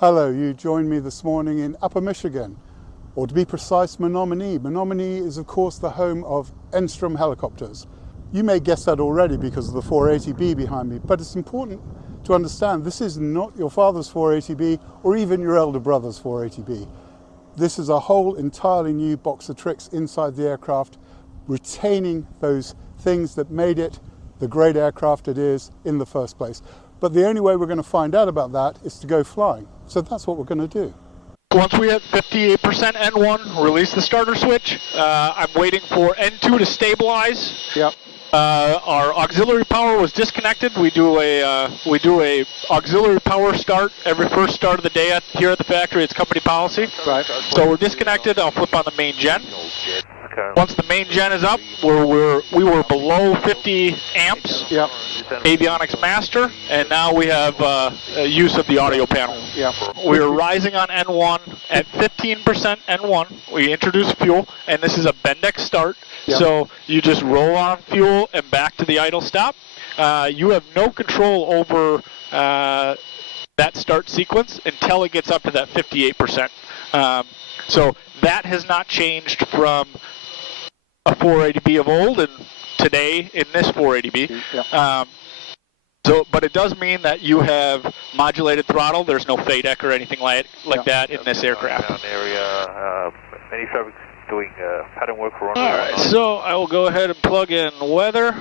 Hello, you joined me this morning in Upper Michigan, or to be precise, Menominee. Menominee is of course the home of Enstrom helicopters. You may guess that already because of the 480B behind me, but it's important to understand this is not your father's 480B or even your elder brother's 480B. This is a whole entirely new box of tricks inside the aircraft, retaining those things that made it the great aircraft it is in the first place. But the only way we're going to find out about that is to go flying. So that's what we're going to do. Once we hit 58% N1, release the starter switch. I'm waiting for N2 to stabilize. Yep. Our auxiliary power was disconnected. We do a auxiliary power start every first start of the day here at the factory. It's company policy. Right. So we're disconnected. I'll flip on the main gen. Once the main gen is up, we were below 50 amps. Yep. Avionics master, and now we have use of the audio panel. Yep. We are rising on N1 at 15% N1. We introduce fuel, and this is a Bendix start. Yep. So you just roll on fuel and back to the idle stop. You have no control over that start sequence until it gets up to that 58%. So that has not changed from a 480B of old and today in this 480B. Yep. But it does mean that you have modulated throttle. There's no FADEC or anything like that in this aircraft. Area, many traffic doing pattern work for runway. All right, so I will go ahead and plug in weather.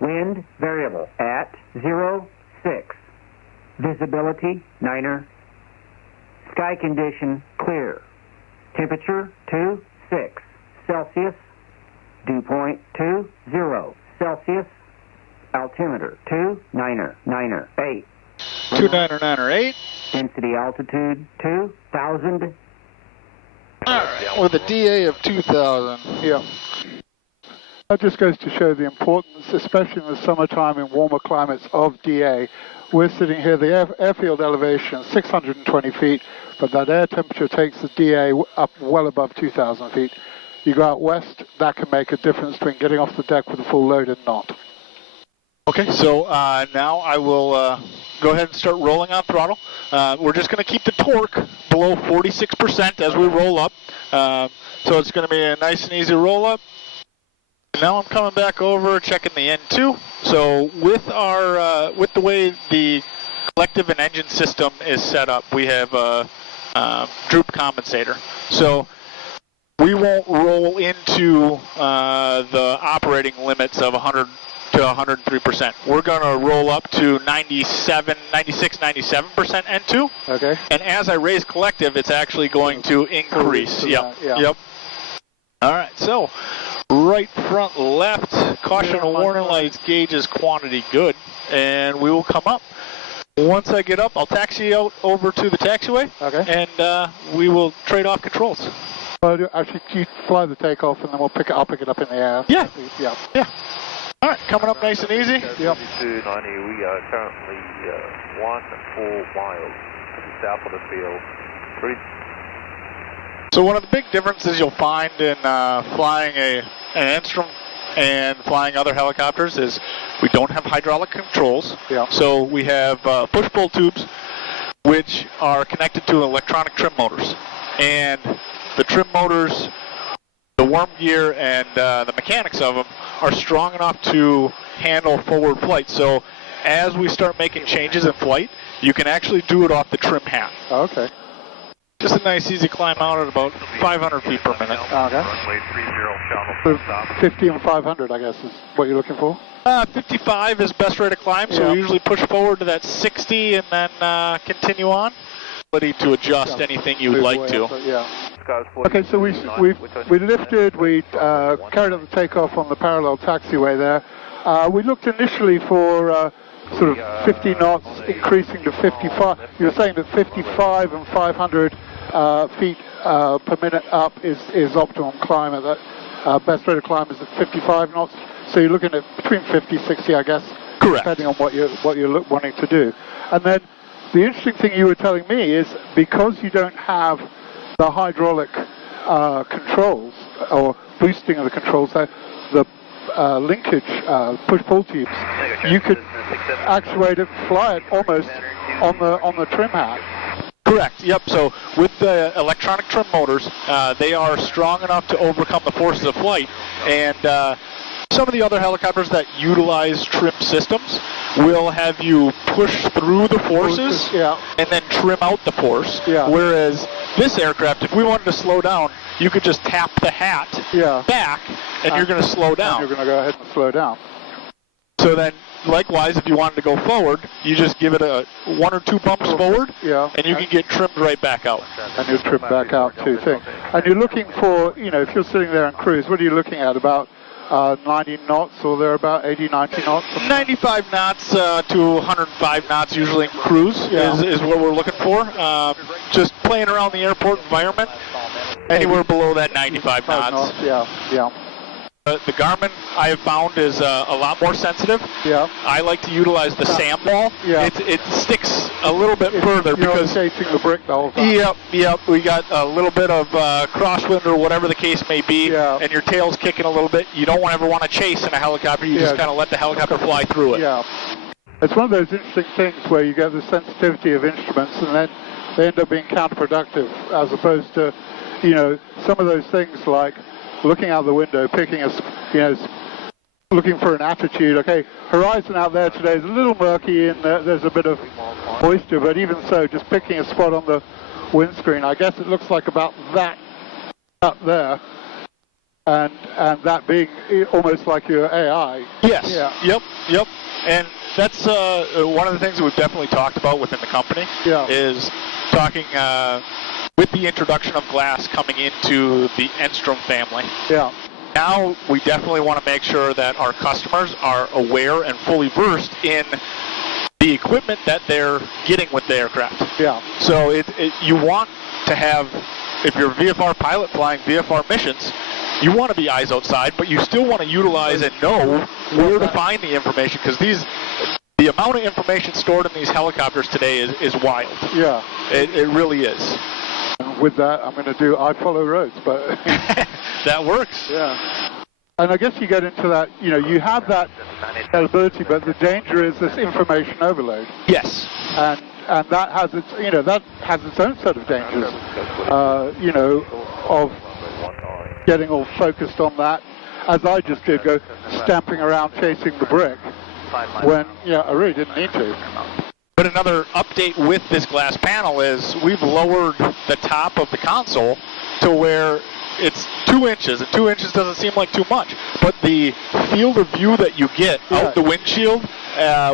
Wind variable at 06. Visibility 9er. Sky condition clear. Temperature 26 Celsius. Dew point 20 Celsius. Altimeter 299er8. 299er8. Density altitude 2,000. All right, with a DA of 2,000. Yeah. That just goes to show the importance, especially in the summertime in warmer climates, of DA. We're sitting here, the airfield elevation is 620 feet, but that air temperature takes the DA up well above 2,000 feet. You go out west, that can make a difference between getting off the deck with a full load and not. Okay, so now I will go ahead and start rolling on throttle. We're just going to keep the torque below 46% as we roll up. So it's going to be a nice and easy roll up. Now I'm coming back over, checking the N2. So with our with the way the collective and engine system is set up, we have a droop compensator. So we won't roll into the operating limits of 100 to 103%. We're going to roll up to 96, 97% N2. Okay. And as I raise collective, it's actually going to increase. Yep. Yeah. Yep. All right. So right front left, caution and warning lights, gauges quantity good, and we will come up. Once I get up, I'll taxi out over to the taxiway. Okay. And we will trade off controls. Well, actually, you fly the takeoff, and then I'll pick it up in the air. Yeah. Yeah. Yeah. All right, coming up nice and easy. Yep. 290, we are currently 14 miles to the south of the field. So one of the big differences you'll find in flying an Enstrom and flying other helicopters is we don't have hydraulic controls. Yeah. So we have push-pull tubes which are connected to electronic trim motors. And the trim motors, the worm gear, and the mechanics of them are strong enough to handle forward flight. So as we start making changes in flight, you can actually do it off the trim hat. Okay. Just a nice easy climb out at about 500 feet per minute. Okay. Runway 30, channel stop. 50 and 500, I guess, is what you're looking for? 55 is best rate of climb, so we usually push forward to that 60 and then continue on. Ability to adjust anything you would like to. Yeah. Okay, so we lifted, we carried out the takeoff on the parallel taxiway there. We looked initially for sort of 50 knots, increasing to 55. You were saying that 55 and 500 feet per minute up is optimum climb. That best rate of climb is at 55 knots. So you're looking at between 50, 60, I guess. Correct. Depending on what you're wanting to do. And then the interesting thing you were telling me is because you don't have the hydraulic controls or boosting of the controls, the linkage push-pull tubes, you could actuate it, fly it almost on the trim hat. Correct. Yep. So with the electronic trim motors, they are strong enough to overcome the forces of flight, and some of the other helicopters that utilize trim systems will have you push through the forces and then trim out the force. Yeah. Whereas this aircraft, if we wanted to slow down, you could just tap the hat back, and you're going to slow down. You're going to go ahead and slow down. So then, likewise, if you wanted to go forward, you just give it a 1 or 2 bumps forward, and you can get trimmed right back out. And you're trimmed back out too. And you're looking for, if you're sitting there in cruise, what are you looking at? About 90 knots, or they're about 80, 90 knots? 95 knots to 105 knots usually in cruise is what we're looking for. Just playing around the airport environment, anywhere below that 95 knots. Yeah. The Garmin, I have found, is a lot more sensitive. Yeah. I like to utilize the SAM ball. Yeah. It sticks a little bit further because chasing the brick the whole time. Yep. We got a little bit of crosswind or whatever the case may be, and your tail's kicking a little bit. You don't ever want to chase in a helicopter. You just kind of let the helicopter fly through it. Yeah. It's one of those interesting things where you get the sensitivity of instruments, and then they end up being counterproductive, as opposed to, some of those things like looking out the window, looking for an attitude. Okay, horizon out there today is a little murky, and there's a bit of moisture, but even so, just picking a spot on the windscreen, I guess it looks like about that up there, and that being almost like your AI. Yes. Yeah. Yep. And that's one of the things that we've definitely talked about within the company is talking with the introduction of glass coming into the Enstrom family. Yeah. Now we definitely want to make sure that our customers are aware and fully versed in the equipment that they're getting with the aircraft. Yeah. So you want to have, if you're a VFR pilot flying VFR missions, you want to be eyes outside, but you still want to utilize and know where to find the information, because the amount of information stored in these helicopters today is wild. Yeah. It really is. And with that, I'm going to do I follow roads, but that works. Yeah. And I guess you get into that, you have that ability, but the danger is this information overload. Yes. And that has its, that has its own set of dangers, of getting all focused on that, as I just did, go stamping around chasing the brick, when, I really didn't need to. But another update with this glass panel is we've lowered the top of the console to where it's 2 inches, and 2 inches doesn't seem like too much, but the field of view that you get out the windshield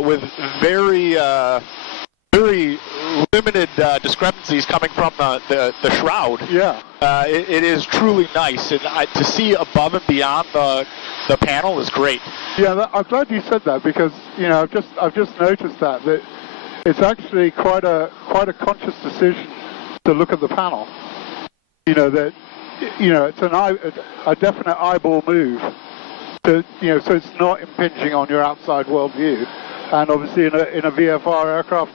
with very limited discrepancies coming from the shroud. Yeah. It is truly nice, and to see above and beyond the panel is great. Yeah, I'm glad you said that, because I've just noticed that it's actually quite a conscious decision to look at the panel. That it's a definite eyeball move to so it's not impinging on your outside world view, and obviously in a VFR aircraft,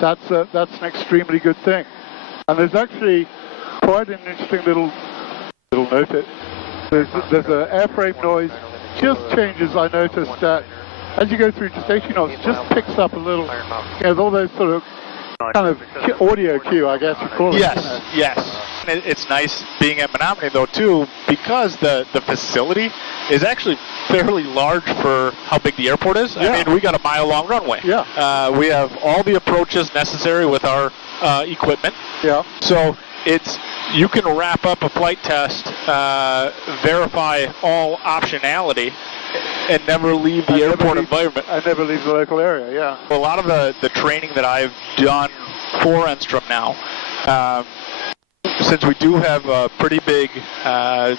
that's an extremely good thing. And there's actually quite an interesting little note. There's an airframe noise just changes. I noticed that as you go through to 80 knots, it just picks up a little, all those sort of kind of audio cue, I guess you call it. Yes. It's nice being at Menominee, though, too, because the facility is actually fairly large for how big the airport is. Yeah. I mean, we got a mile-long runway. Yeah. We have all the approaches necessary with our equipment. Yeah. So you can wrap up a flight test, verify all optionality, and never leave the airport environment. I never leave the local area, yeah. A lot of the training that I've done for Enstrom now, since we do have a pretty big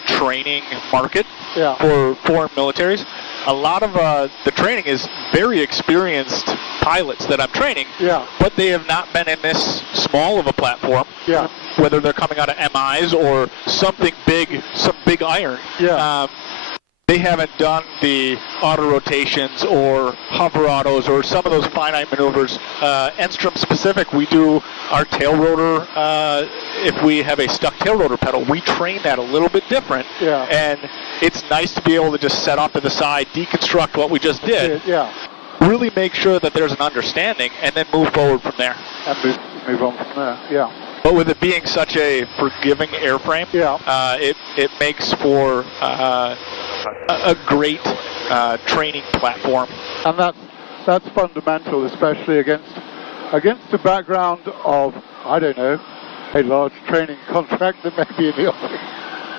training market for foreign militaries, a lot of the training is very experienced pilots that I'm training, but they have not been in this small of a platform, whether they're coming out of MIs or something big, some big iron. They haven't done the auto rotations or hover autos or some of those finite maneuvers. Enstrom specific, we do our tail rotor. If we have a stuck tail rotor pedal, we train that a little bit different. And it's nice to be able to just set off to the side, deconstruct what we just did. really make sure that there's an understanding, and then move forward from there. And move on from there, yeah. But with it being such a forgiving airframe, it makes for a great training platform. And that's fundamental, especially against the background of, I don't know, a large training contract that may be in the offing.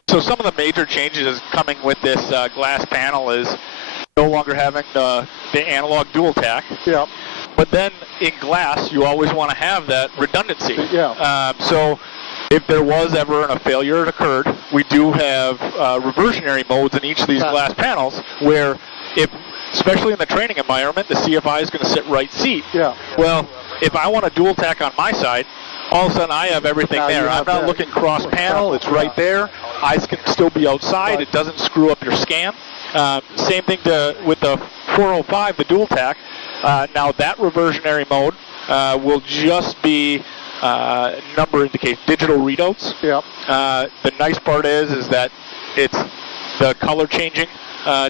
So some of the major changes coming with this glass panel is no longer having the analog dual tack. Yeah. But then in glass, you always want to have that redundancy. Yeah. So if there was ever a failure that occurred, we do have reversionary modes in each of these glass panels where especially in the training environment, the CFI is going to sit right seat. Yeah. Well, if I want a dual tack on my side, all of a sudden I have everything there. I'm not looking cross panel, it's right there. Eyes can still be outside, it doesn't screw up your scan. Same thing with the 405, the dual tack. Now that reversionary mode will just be number indication, digital readouts. Yeah. The nice part is that it's the color changing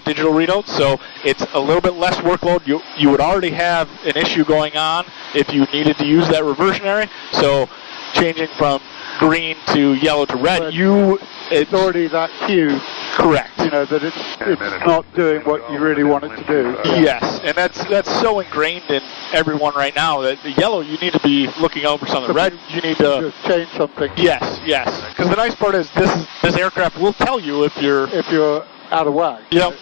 digital readouts, so it's a little bit less workload. You would already have an issue going on if you needed to use that reversionary. So changing from green to yellow to red, it's already that cue. Correct. You know that it's not doing what you really want it to do. Yes, and that's so ingrained in everyone right now that the yellow you need to be looking out for something. Red you need to change something. Yes. Because the nice part is this aircraft will tell you if you're out of whack. Yep.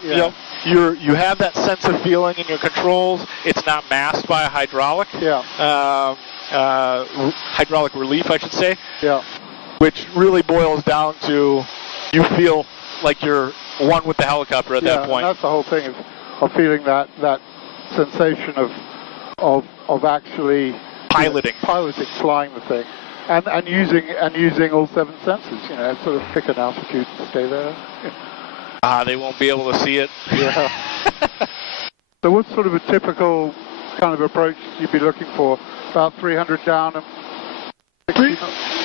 You have that sense of feeling in your controls. It's not masked by a hydraulic. Yeah. Hydraulic relief, I should say. Yeah. Which really boils down to you feel like you're one with the helicopter at that point. And that's the whole thing of feeling that sensation of actually piloting, flying the thing, and using all 7 senses. You know, sort of pick an altitude and stay there. They won't be able to see it. Yeah. So what's sort of a typical kind of approach you'd be looking for? About 300 down and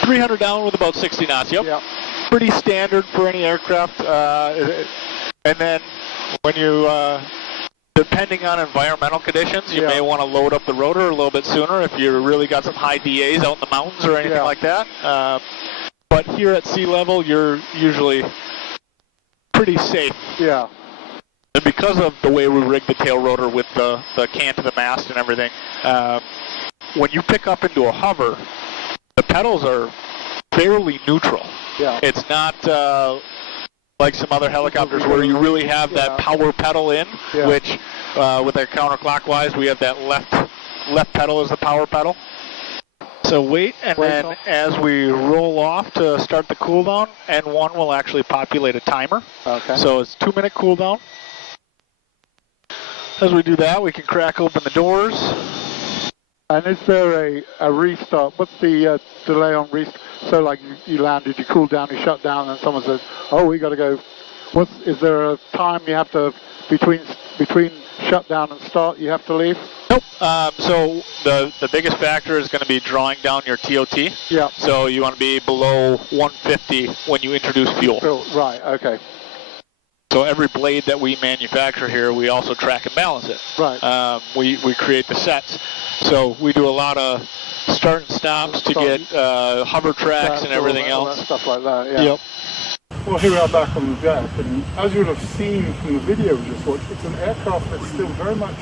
300 down with about 60 knots, yep. Pretty standard for any aircraft. And then when you, depending on environmental conditions, you may want to load up the rotor a little bit sooner if you really got some high DAs out in the mountains or anything like that. But here at sea level, you're usually pretty safe. Yeah. And because of the way we rigged the tail rotor with the cant to the mast and everything, when you pick up into a hover, the pedals are fairly neutral. Yeah. It's not like some other helicopters where you really have that power pedal in, which with our counterclockwise, we have that left pedal as the power pedal. So wait, and then as we roll off to start the cool down, N1 will actually populate a timer. Okay. So it's 2-minute cool down. As we do that, we can crack open the doors. And is there a restart? What's the delay on restart? So like you landed, you cooled down, you shut down, and someone says, "Oh, we got to go." Is there a time you have to between shutdown and start? You have to leave? Nope. So the biggest factor is going to be drawing down your TOT. Yeah. So you want to be below 150 when you introduce fuel. Right. Okay. So every blade that we manufacture here, we also track and balance it. Right. We create the sets. So we do a lot of start and stops to get hover tracks and everything else. Stuff like that, yeah. Yep. Well, here we are back on the deck, and as you would have seen from the video we just watched, it's an aircraft that's still very much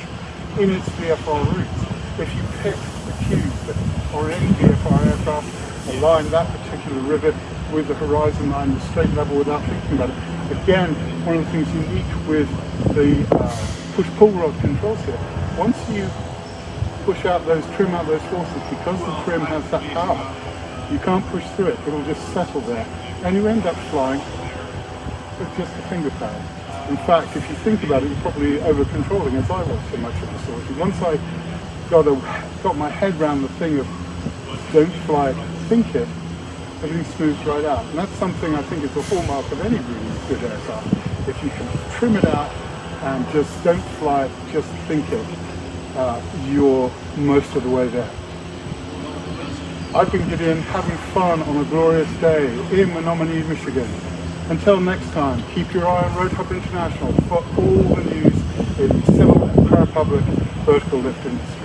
in its VFR roots. If you pick the cues that are in VFR aircraft, align that particular rivet with the horizon line, the straight level without thinking about it. Again, one of the things unique with the push-pull rod controls here, once you push out those, trim out those forces, because the trim has that power, you can't push through it, it'll just settle there. And you end up flying with just a finger power. In fact, if you think about it, you're probably over-controlling, as I was so much of the sort. Once I got my head around the thing of don't fly it, think it, everything smooths right out. And that's something I think is a hallmark of any really good aircraft. If you can trim it out and just don't fly it, just think it, you're most of the way there. I've been Gideon, having fun on a glorious day in Menominee, Michigan. Until next time, keep your eye on RotorHub International for all the news in civil and parapulse public vertical lift industry.